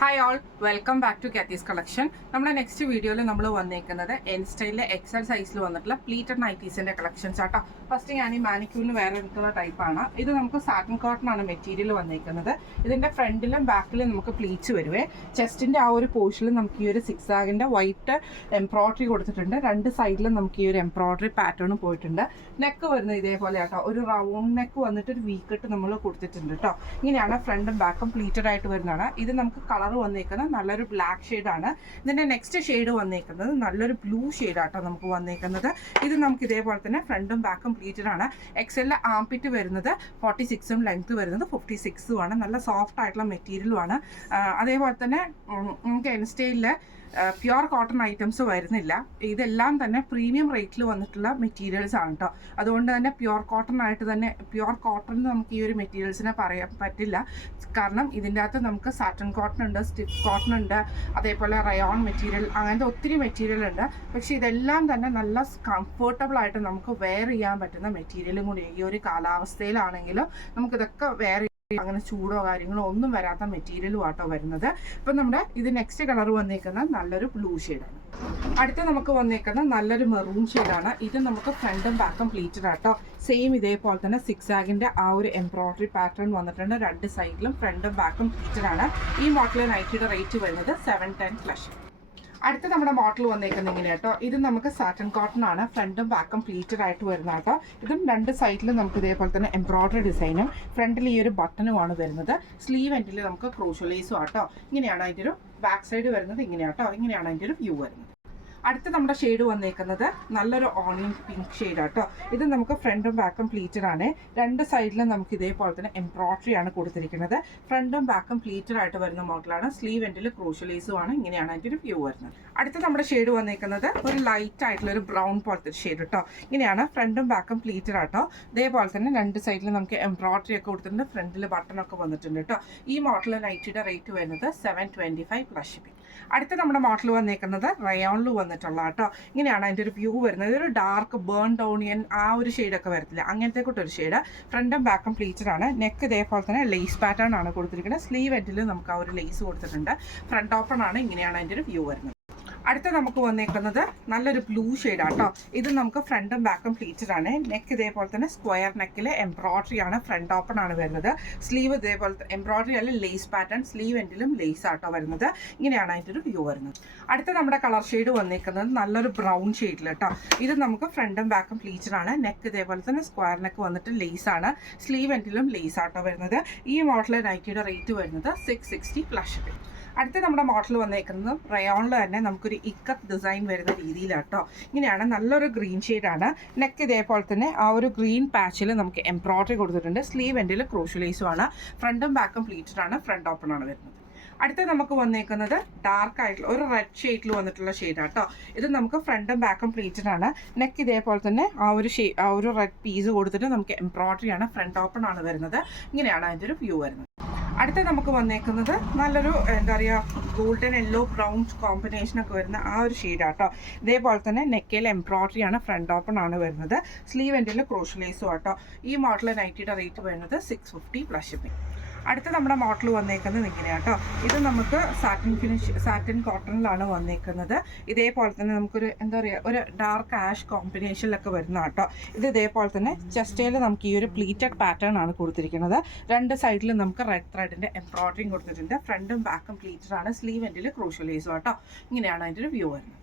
Hi all, welcome back to കാത്തീസ് collection. നമ്മുടെ next വീഡിയോയിൽ നമ്മൾ വന്നേക്കുന്നത് എൻ സ്റ്റൈലിലെ എക്സൽ സൈസിൽ വന്നിട്ടുള്ള പ്ലീറ്റഡ് നൈറ്റീസിന്റെ കളക്ഷൻസ് ആട്ടോ. ഫസ്റ്റ് ഞാൻ ഈ മാനിക്യൂറിന് വേറെ എടുക്കുന്ന ടൈപ്പാണ്. ഇത് നമുക്ക് സാറ്റിൻ കോട്ടൺ ആണ് മെറ്റീരിയൽ വന്നേക്കുന്നത്. ഇതിന്റെ ഫ്രണ്ടിലും ബാക്കിലും നമുക്ക് പ്ലീറ്റ്സ് വരുവേ. ചെസ്റ്റിന്റെ ആ ഒരു പോർഷനിൽ നമുക്ക് ഈ ഒരു സിക്സ് ആഗിന്റെ വൈറ്റ് എംബ്രോയിഡറി കൊടുത്തിട്ടുണ്ട്. രണ്ട് സൈഡിലും നമുക്ക് ഈ ഒരു എംബ്രോയിഡറി പാറ്റേൺ പോയിട്ടുണ്ട്. നെക്ക് വരുന്നത് ഇതേപോലെ ആട്ടോ, ഒരു റൗണ്ട് നെക്ക് വന്നിട്ട് ഒരു വീക്കിട്ട് നമ്മൾ കൊടുത്തിട്ടുണ്ട് കേട്ടോ. ഇങ്ങനെയാണ് ഫ്രണ്ടും ബാക്കും പ്ലീറ്റഡ് ആയിട്ട് വരുന്നതാണ്. ഇത് നമുക്ക് കളർ വന്നേക്കുന്നത് നല്ലൊരു ബ്ലാക്ക് ഷെയ്ഡാണ്. ഇതിന്റെ നെക്സ്റ്റ് ഷെയ്ഡ് വന്നേക്കുന്നത് നല്ലൊരു ബ്ലൂ ഷെയ്ഡാട്ടോ നമുക്ക് വന്നേക്കുന്നത്. ഇത് നമുക്ക് ഇതേപോലെ തന്നെ ഫ്രണ്ടും ബാക്കും പ്ലീറ്റഡ് ആണ്. എക്സലിലെ ആംപിറ്റ് വരുന്നത് 46ഉം ലെങ്ത് വരുന്നത് 56ഉം ആണ്. നല്ല സോഫ്റ്റ് ആയിട്ടുള്ള മെറ്റീരിയലും ആണ്. അതേപോലെ തന്നെ നമുക്ക് എൻ സ്റ്റൈലില് പ്യുവർ കോട്ടൺ ഐറ്റംസ് വരുന്നില്ല. ഇതെല്ലാം തന്നെ പ്രീമിയം റേറ്റിൽ വന്നിട്ടുള്ള മെറ്റീരിയൽസ് ആണ് കേട്ടോ. അതുകൊണ്ട് തന്നെ പ്യുവർ കോട്ടൺ നമുക്ക് ഈ ഒരു മെറ്റീരിയൽസിനെ പറയാൻ പറ്റില്ല. കാരണം ഇതിൻ്റെ അകത്ത് നമുക്ക് സാറ്റൻ കോട്ടൺ ഉണ്ട്, സ്റ്റിഫ് കോട്ടൺ ഉണ്ട്, അതേപോലെ റയോൺ മെറ്റീരിയൽ, അങ്ങനത്തെ ഒത്തിരി മെറ്റീരിയൽ ഉണ്ട്. പക്ഷേ ഇതെല്ലാം തന്നെ നല്ല കംഫർട്ടബിൾ ആയിട്ട് നമുക്ക് വെയർ ചെയ്യാൻ പറ്റുന്ന മെറ്റീരിയലും കൂടി. ഈ ഒരു കാലാവസ്ഥയിലാണെങ്കിലും നമുക്കിതൊക്കെ വെയർ, അങ്ങനെ ചൂടോ കാര്യങ്ങളോ ഒന്നും വരാത്ത മെറ്റീരിയലും ആട്ടോ വരുന്നത്. ഇപ്പം നമ്മുടെ ഇത് നെക്സ്റ്റ് കളർ വന്നേക്കുന്നത് നല്ലൊരു ബ്ലൂ ഷെയ്ഡാണ്. അടുത്ത നമുക്ക് വന്നേക്കുന്നത് നല്ലൊരു മെറൂൺ ഷെയ്ഡാണ്. ഇത് നമുക്ക് ഫ്രണ്ടും ബാക്കും പ്ലീറ്റഡ് ആട്ടോ. സെയിം ഇതേപോലെ തന്നെ സിക്സ് ആഗിന്റെ ആ ഒരു എംബ്രോയിഡറി പാറ്റേൺ വന്നിട്ടുണ്ട്. രണ്ട് സൈഡിലും ഫ്രണ്ടും ബാക്കും പ്ലീറ്റഡ് ആണ്. ഈ മോഡൽ നൈറ്റിയുടെ റേറ്റ് വരുന്നത് 710+. അടുത്ത നമ്മുടെ മോഡൽ വന്നേക്കുന്നത് ഇങ്ങനെ കേട്ടോ. ഇത് നമുക്ക് സാറ്റൻ കോട്ടൺ ആണ്. ഫ്രണ്ടും ബാക്കും പ്ലീറ്റഡ് ആയിട്ട് വരുന്ന കേട്ടോ. ഇതും രണ്ട് സൈഡിലും നമുക്ക് ഇതേപോലെ തന്നെ എംബ്രോയിഡറി ഡിസൈനും ഫ്രണ്ടിൽ ഈ ഒരു ബട്ടണുമാണ് വരുന്നത്. സ്ലീവ് എൻഡിൽ നമുക്ക് ക്രോഷോ ലേസും ആട്ടോ. ഇങ്ങനെയാണ് അതിൻ്റെ ഒരു ബാക്ക് സൈഡ് വരുന്നത്. ഇങ്ങനെയാട്ടോ, ഇങ്ങനെയാണ് അതിൻ്റെ ഒരു വ്യൂ വരുന്നത്. അടുത്ത നമ്മുടെ ഷെയ്ഡ് വന്നേക്കുന്നത് നല്ലൊരു ഓണിയൻ പിങ്ക് ഷെയ്ഡ് ആട്ടോ. ഇത് നമുക്ക് ഫ്രണ്ടും ബാക്കും പ്ലീറ്റഡ് ആണ്. രണ്ട് സൈഡിലും നമുക്ക് ഇതേപോലെ തന്നെ എംബ്രോയിഡറി ആണ് കൊടുത്തിരിക്കുന്നത്. ഫ്രണ്ടും ബാക്കും പ്ലീറ്റഡ് ആയിട്ട് വരുന്ന മോഡലാണ്. സ്ലീവ് എൻഡിൽ ക്രോഷോ ലേസും ആണ്. ഇങ്ങനെയാണ് അതിൻ്റെ ഒരു വ്യൂ വരുന്നത്. അടുത്ത നമ്മുടെ ഷെയ്ഡ് വന്നേക്കുന്നത് ഒരു ലൈറ്റ് ആയിട്ടുള്ള ഒരു ബ്രൗൺ പോലത്തെ ഷെയ്ഡ് കേട്ടോ. ഇങ്ങനെയാണ് ഫ്രണ്ടും ബാക്കും പ്ലീറ്റഡ് ആട്ടോ. ഇതേപോലെ തന്നെ രണ്ട് സൈഡിലും നമുക്ക് എംബ്രോയിഡറി ഒക്കെ കൊടുത്തിട്ടുണ്ട്. ഫ്രണ്ടിൽ ബട്ടണൊക്കെ വന്നിട്ടുണ്ട് കേട്ടോ. ഈ മോഡൽ നൈറ്റിയുടെ റേറ്റ് വരുന്നത് 725+. അടുത്ത നമ്മുടെ മോഡൽ വന്നേക്കുന്നത് റയോണിൽ വന്നിട്ടുള്ള കേട്ടോ. ഇങ്ങനെയാണ് അതിൻ്റെ ഒരു വ്യൂ വരുന്നത്. ഒരു ഡാർക്ക് ബേൺഡ് ഓണിയൻ ആ ഒരു ഷെയ്ഡൊക്കെ വരത്തില്ല, അങ്ങനത്തെ കൂട്ടൊരു ഷെയ്ഡ്. ഫ്രണ്ടും ബാക്കും പ്ലീറ്റഡ് ആണ്. നെക്ക് ഇതേപോലെ തന്നെ ലേസ് പാറ്റേൺ ആണ് കൊടുത്തിരിക്കുന്നത്. സ്ലീവ് എൻഡിൽ നമുക്ക് ആ ഒരു ലേസ് കൊടുത്തിട്ടുണ്ട്. ഫ്രണ്ട് ഓപ്പൺ ആണ്. ഇങ്ങനെയാണ് അതിൻ്റെ ഒരു വ്യൂ വരുന്നത്. അടുത്ത നമുക്ക് വന്നേക്കുന്നത് നല്ലൊരു ബ്ലൂ ഷെയ്ഡ് ആട്ടോ. ഇത് നമുക്ക് ഫ്രണ്ടും ബാക്കും പ്ലീറ്റഡ് ആണ്. നെക്ക് ഇതേപോലെ തന്നെ സ്ക്വയർ നെക്കിൽ എംബ്രോയിഡറി ആണ്. ഫ്രണ്ട് ഓപ്പൺ ആണ് വരുന്നത്. സ്ലീവ് ഇതേപോലത്തെ എംബ്രോയിഡറി അല്ല, ലേസ് പാറ്റേൺ. സ്ലീവ് എൻഡിലും ലേസ് ആട്ടോ വരുന്നത്. ഇങ്ങനെയാണ് അതിൻ്റെ ഒരു വ്യൂ വരുന്നത്. അടുത്ത നമ്മുടെ കളർ ഷെയ്ഡ് വന്നേക്കുന്നത് നല്ലൊരു ബ്രൗൺ ഷെയ്ഡിൽ കേട്ടോ. ഇത് നമുക്ക് ഫ്രണ്ടും ബാക്കും പ്ലീറ്റഡ് ആണ്. നെക്ക് ഇതേപോലെ തന്നെ സ്ക്വയർ നെക്ക് വന്നിട്ട് ലേസ് ആണ്. സ്ലീവ് എൻഡിലും ലേസ് ആട്ടോ വരുന്നത്. ഈ മോഡൽ നൈറ്റിയുടെ റേറ്റ് വരുന്നത് 660+. അടുത്ത നമ്മുടെ മോഡൽ വന്നേക്കുന്നത് റയോണിൽ തന്നെ നമുക്കൊരു ഇക്കത്ത് ഡിസൈൻ വരുന്ന രീതിയിലാട്ടോ. ഇങ്ങനെയാണ് നല്ലൊരു ഗ്രീൻ ഷെയ്ഡാണ്. നെക്ക് ഇതേപോലെ തന്നെ ആ ഒരു ഗ്രീൻ പാച്ചിൽ നമുക്ക് എംബ്രോയിഡറി കൊടുത്തിട്ടുണ്ട്. സ്ലീവ് എൻഡിൽ ക്രോഷോ ലേസും ആണ്. ഫ്രണ്ടും ബാക്കും പ്ലീറ്റഡ് ആണ്. ഫ്രണ്ട് ഓപ്പൺ ആണ് വരുന്നത്. അടുത്ത നമുക്ക് വന്നേക്കുന്നത് ഡാർക്ക് ആയിട്ടുള്ള ഒരു റെഡ് ഷെയ്ഡിൽ വന്നിട്ടുള്ള ഷെയ്ഡാട്ടോ. ഇത് നമുക്ക് ഫ്രണ്ടും ബാക്കും പ്ലീറ്റഡ് ആണ്. നെക്ക് ഇതേപോലെ തന്നെ ആ ഒരു റെഡ് പീസ് കൊടുത്തിട്ട് നമുക്ക് എംബ്രോയിഡറി ആണ്. ഫ്രണ്ട് ഓപ്പൺ ആണ് വരുന്നത്. ഇങ്ങനെയാണ് അതിൻ്റെ ഒരു വ്യൂ വരുന്നത്. അടുത്ത നമുക്ക് വന്നേക്കുന്നത് നല്ലൊരു എന്താ പറയുക, ഗോൾഡൻ യെല്ലോ ബ്രൗൺ കോമ്പിനേഷനൊക്കെ വരുന്ന ആ ഒരു ഷെയ്ഡാട്ടോ. ഇതേപോലെ തന്നെ നെക്കയിൽ എംബ്രോയിഡറി ആണ്. ഫ്രണ്ട് ഓപ്പൺ ആണ് വരുന്നത്. സ്ലീവ് എൻഡിൽ ക്രോഷോ ലേസും ആട്ടോ. ഈ മോഡൽ നൈറ്റിയുടെ റേറ്റ് വരുന്നത് 650+. അടുത്ത നമ്മുടെ മോഡൽ വന്നേക്കുന്നത് ഇങ്ങനെയാട്ടോ. ഇത് നമുക്ക് സാറ്റിൻ കോട്ടണിലാണ് വന്നേക്കുന്നത്. ഇതേപോലെ തന്നെ നമുക്കൊരു എന്താ പറയുക, ഒരു ഡാർക്ക് ആഷ് കോമ്പിനേഷനിലൊക്കെ വരുന്ന കേട്ടോ. ഇത് ഇതേപോലെ തന്നെ ചെസ്റ്റയിൽ നമുക്ക് ഈ ഒരു പ്ലീറ്റഡ് പാറ്റേൺ ആണ് കൊടുത്തിരിക്കുന്നത്. രണ്ട് സൈഡിലും നമുക്ക് റെഡ് ത്രെഡിൻ്റെ എംബ്രോയിഡറിയും കൊടുത്തിട്ടുണ്ട്. ഫ്രണ്ടും ബാക്കും പ്ലീറ്റഡ് ആണ്. സ്ലീവ് എൻഡിൽ ക്രോഷോ ലേസും കേട്ടോ. ഇങ്ങനെയാണ് അതിൻ്റെ ഒരു വ്യൂ വരുന്നത്.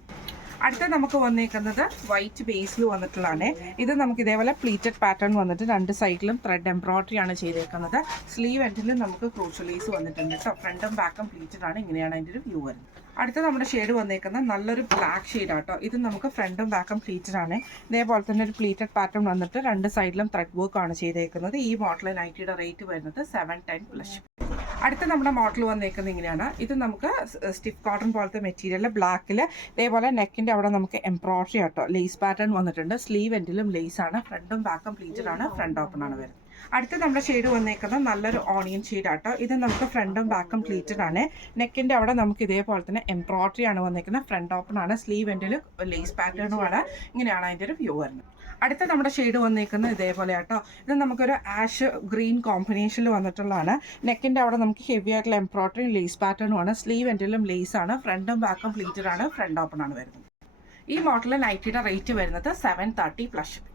അടുത്ത നമുക്ക് വന്നേക്കുന്നത് വൈറ്റ് ബേസിൽ വന്നിട്ടുള്ളതാണ്. ഇത് നമുക്ക് ഇതേപോലെ പ്ലീറ്റഡ് പാറ്റേൺ വന്നിട്ട് രണ്ട് സൈഡിലും ത്രെഡ് എംബ്രോയിഡറി ആണ് ചെയ്തേക്കുന്നത്. സ്ലീവ് എൻഡിലും നമുക്ക് ക്രോഷോ ലേസ് വന്നിട്ടുണ്ട് കേട്ടോ. ഫ്രണ്ടും ബാക്കും പ്ലീറ്റഡ് ആണ്. ഇങ്ങനെയാണ് അതിൻ്റെ ഒരു വ്യൂ വരുന്നത്. അടുത്ത നമ്മുടെ ഷെയ്ഡ് വന്നേക്കുന്നത് നല്ലൊരു ബ്ലാക്ക് ഷെയ്ഡ് ആട്ടോ. ഇത് നമുക്ക് ഫ്രണ്ടും ബാക്കും പ്ലീറ്റഡ് ആണ്. ഇതേപോലെ തന്നെ ഒരു പ്ലീറ്റഡ് പാറ്റേൺ വന്നിട്ട് രണ്ട് സൈഡിലും ത്രെഡ് വർക്ക് ആണ് ചെയ്തേക്കുന്നത്. ഈ മോഡൽ നൈറ്റിയുടെ റേറ്റ് വരുന്നത് 710+. അടുത്ത നമ്മുടെ മോഡൽ വന്നേക്കുന്നത് ഇങ്ങനെയാണ്. ഇത് നമുക്ക് സ്റ്റിഫ് കോട്ടൺ പോലത്തെ മെറ്റീരിയൽ ബ്ലാക്കിൽ ഇതേപോലെ നെക്കിൻ്റെ അവിടെ നമുക്ക് എംബ്രോയിഡറി ആട്ടോ. ലേസ് പാറ്റേൺ വന്നിട്ടുണ്ട്. സ്ലീവ് എൻഡിലും ലേസ് ആണ്. ഫ്രണ്ടും ബാക്കും പ്ലീറ്റഡ് ആണ്. ഫ്രണ്ട് ഓപ്പൺ ആണ് വരുന്നത്. അടുത്ത നമ്മുടെ ഷെയ്ഡ് വന്നേക്കുന്നത് നല്ലൊരു ഓണിയൻ ഷെയ്ഡാട്ടോ. ഇത് നമുക്ക് ഫ്രണ്ടും ബാക്കും പ്ലീറ്റഡ് ആണ്. നെക്കിൻ്റെ അവിടെ നമുക്ക് ഇതേപോലെ തന്നെ എംബ്രോയിഡറി ആണ് വന്നേക്കുന്നത്. ഫ്രണ്ട് ഓപ്പൺ ആണ്. സ്ലീവ് എൻഡിൽ ലേസ് പാറ്റേണുമാണ്. ഇങ്ങനെയാണ് അതിൻ്റെ ഒരു വ്യൂ വരുന്നത്. അടുത്ത നമ്മുടെ ഷെയ്ഡ് വന്നേക്കുന്നത് ഇതേപോലെ ആട്ടോ. ഇത് നമുക്കൊരു ആഷ് ഗ്രീൻ കോമ്പിനേഷനിൽ വന്നിട്ടുള്ളതാണ്. നെക്കിൻ്റെ അവിടെ നമുക്ക് ഹെവി ആയിട്ടുള്ള എംബ്രോയിഡറിയും ലേസ് പാറ്റേണുമാണ്. സ്ലീവ് എൻഡിലും ലേസ് ആണ്. ഫ്രണ്ടും ബാക്കും പ്ലീറ്റഡ് ആണ്. ഫ്രണ്ട് ഓപ്പൺ ആണ് വരുന്നത്. ഈ മോഡലിൽ നൈറ്റിയുടെ റേറ്റ് വരുന്നത് 730 പ്ലസ് ഷിപ്പിംഗ്.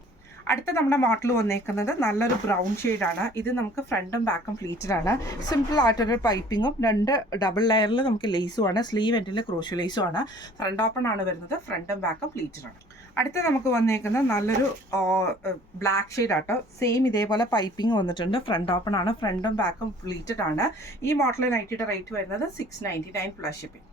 അടുത്ത നമ്മുടെ മോഡൽ വന്നേക്കുന്നത് നല്ലൊരു ബ്രൗൺ ഷെയ്ഡാണ്. ഇത് നമുക്ക് ഫ്രണ്ടും ബാക്കും പ്ലീറ്റഡ് ആണ്. സിമ്പിൾ ആയിട്ടൊരു പൈപ്പിങ്ങും 2 ഡബിൾ ലെയറിൽ നമുക്ക് ലേസുമാണ്. സ്ലീവ് എൻഡിൽ ക്രോഷ്യോ ലേസും ആണ്. ഫ്രണ്ട് ഓപ്പൺ ആണ് വരുന്നത്. ഫ്രണ്ടും ബാക്കും പ്ലീറ്റഡ് ആണ്. അടുത്ത നമുക്ക് വന്നേക്കുന്നത് നല്ലൊരു ബ്ലാക്ക് ഷെയ്ഡ് ആട്ടോ. സെയിം ഇതേപോലെ പൈപ്പിംഗ് വന്നിട്ടുണ്ട്. ഫ്രണ്ട് ഓപ്പൺ ആണ്. ഫ്രണ്ടും ബാക്കും പ്ലീറ്റഡ് ആണ്. ഈ മോഡൽ നൈറ്റിയുടെ റേറ്റ് വരുന്നത് 699 പ്ലസ് ഷിപ്പിംഗ്.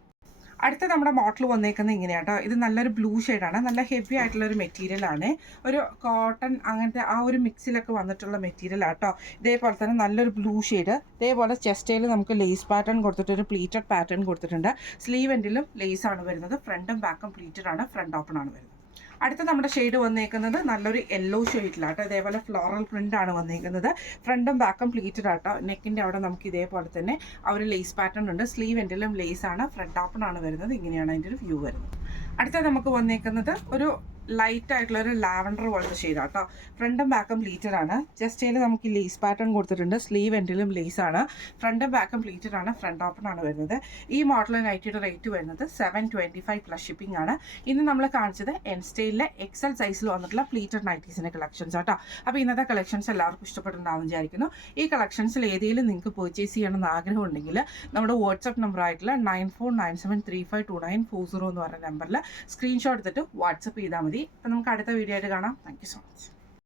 അടുത്ത നമ്മുടെ മോഡൽ വന്നേക്കുന്നത് ഇങ്ങനെയാട്ടോ. ഇത് നല്ലൊരു ബ്ലൂ ഷെയ്ഡാണ്. നല്ല ഹെവി ആയിട്ടുള്ളൊരു മെറ്റീരിയലാണ്. ഒരു കോട്ടൺ അങ്ങനത്തെ ആ ഒരു മിക്സിലൊക്കെ വന്നിട്ടുള്ള മെറ്റീരിയൽ ആട്ടോ. ഇതേപോലെ തന്നെ നല്ലൊരു ബ്ലൂ ഷെയ്ഡ്. ഇതേപോലെ ചെസ്റ്റയിൽ നമുക്ക് ലേസ് പാറ്റേൺ കൊടുത്തിട്ട് ഒരു പ്ലീറ്റഡ് പാറ്റേൺ കൊടുത്തിട്ടുണ്ട്. സ്ലീവ് എൻഡിലും ലേസ് ആണ് വരുന്നത്. ഫ്രണ്ടും ബാക്കും പ്ലീറ്റഡ് ആണ്. ഫ്രണ്ട് ഓപ്പൺ ആണ് വരുന്നത്. അടുത്ത നമ്മുടെ ഷെയ്ഡ് വന്നേക്കുന്നത് നല്ലൊരു യെല്ലോ ഷെയ്ഡിലാട്ടോ. ഇതേപോലെ ഫ്ലോറൽ പ്രിൻ്റ് ആണ് വന്നേക്കുന്നത്. ഫ്രണ്ടും ബാക്കും പ്ലീറ്റഡ് ആട്ടോ. നെക്കിൻ്റെ അവിടെ നമുക്ക് ഇതേപോലെ തന്നെ ആ ഒരു ലേസ് പാറ്റേൺ ഉണ്ട്. സ്ലീവ് എൻഡിലും ലേസ് ആണ്. ഫ്രണ്ട് ഓപ്പൺ ആണ് വരുന്നത്. ഇങ്ങനെയാണ് അതിൻ്റെ ഒരു വ്യൂ വരുന്നത്. അടുത്ത നമുക്ക് വന്നേക്കുന്നത് ഒരു ലൈറ്റ് ആയിട്ടുള്ള ഒരു ലാവൻഡർ പോലത്തെ ഷെയ്ഡാട്ടോ. ഫ്രണ്ടും ബാക്കും പ്ലീറ്റഡ് ആണ്. ജസ്റ്റ് നമുക്ക് ലേസ് പാറ്റേൺ കൊടുത്തിട്ടുണ്ട്. സ്ലീവ് എൻഡിലും ലേസ് ആണ്. ഫ്രണ്ടും ബാക്കും പ്ലീറ്റഡ് ആണ്. ഫ്രണ്ട് ഓപ്പൺ ആണ് വരുന്നത്. ഈ മോഡൽ നൈറ്റിയുടെ റേറ്റ് വരുന്നത് 725 പ്ലസ് ഷിപ്പിംഗ് ആണ്. ഇന്ന് നമ്മൾ കാണിച്ചത് എൻ സ്റ്റൈലിലെ എക്സൽ സൈസിൽ വന്നിട്ടുള്ള പ്ലീറ്റഡ് നൈറ്റീസിൻ്റെ കളക്ഷൻസ് ആട്ടോ. അപ്പോൾ ഇന്നത്തെ കളക്ഷൻസ് എല്ലാവർക്കും ഇഷ്ടപ്പെട്ടുണ്ടാവും വിചാരിക്കുന്നു. ഈ കളക്ഷൻസിൽ ഏതെങ്കിലും നിങ്ങൾക്ക് പർച്ചേസ് ചെയ്യണമെന്ന് ആഗ്രഹം ഉണ്ടെങ്കിൽ നമ്മുടെ വാട്സപ്പ് നമ്പർ ആയിട്ടുള്ള 9497352940 എന്ന് പറഞ്ഞ നമ്പറിൽ സ്ക്രീൻഷോട്ട് എടുത്തിട്ട് വാട്സപ്പ് ചെയ്താൽ മതി. അപ്പോൾ നമുക്ക് അടുത്ത വീഡിയോ ആയിട്ട് കാണാം. Thank you so much.